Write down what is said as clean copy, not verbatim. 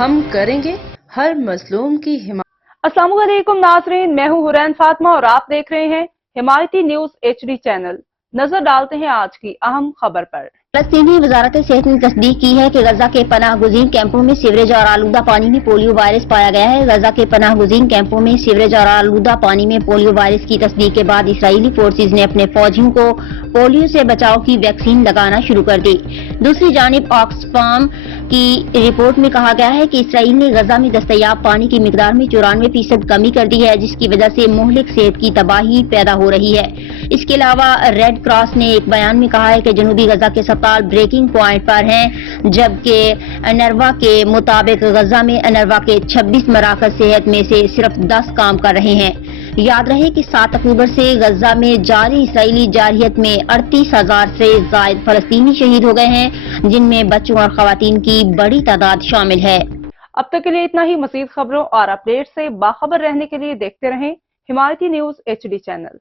ہم کریں گے ہر مظلوم کی حمایت۔ السلام علیکم ناظرین، میں ہوں حورین فاطمہ اور آپ دیکھ رہے ہیں حمایتی نیوز HD چینل۔ نظر ڈالتے ہیں آج کی اہم خبر پر۔ فلسطینی وزارت صحت نے تصدیق کی ہے کہ غزہ کے پناہ گزین کیمپوں میں سیوریج اور آلودہ پانی میں پولیو وائرس پایا گیا ہے۔ غزہ کے پناہ گزین کیمپوں میں سیوریج اور آلودہ پانی میں پولیو وائرس کی تصدیق کے بعد اسرائیلی فورسز نے اپنے فوجیوں کو پولیو سے بچاؤ کی ویکسین لگانا شروع کر دی۔ دوسری جانب آکسفام کی رپورٹ میں کہا گیا ہے کہ اسرائیل نے غزہ میں دستیاب پانی کی مقدار میں 94% کمی کر دی ہے، جس کی وجہ سے مہلک صحت کی تباہی پیدا ہو رہی ہے۔ اس کے علاوہ ریڈ کراس نے ایک بیان میں کہا ہے کہ جنوبی غزہ کے اسپتال بریکنگ پوائنٹ پر ہیں، جبکہ انروا کے مطابق غزہ میں انروا کے 26 مراکز صحت میں سے صرف 10 کام کر رہے ہیں۔ یاد رہے کہ 7 اکتوبر سے غزہ میں جاری اسرائیلی جارحیت میں 38,000 سے زائد فلسطینی شہید ہو گئے ہیں، جن میں بچوں اور خواتین کی بڑی تعداد شامل ہے۔ اب تک کے لیے اتنا ہی۔ مزید خبروں اور اپڈیٹ سے باخبر رہنے کے لیے دیکھتے رہیں حمایتی نیوز HD چینل۔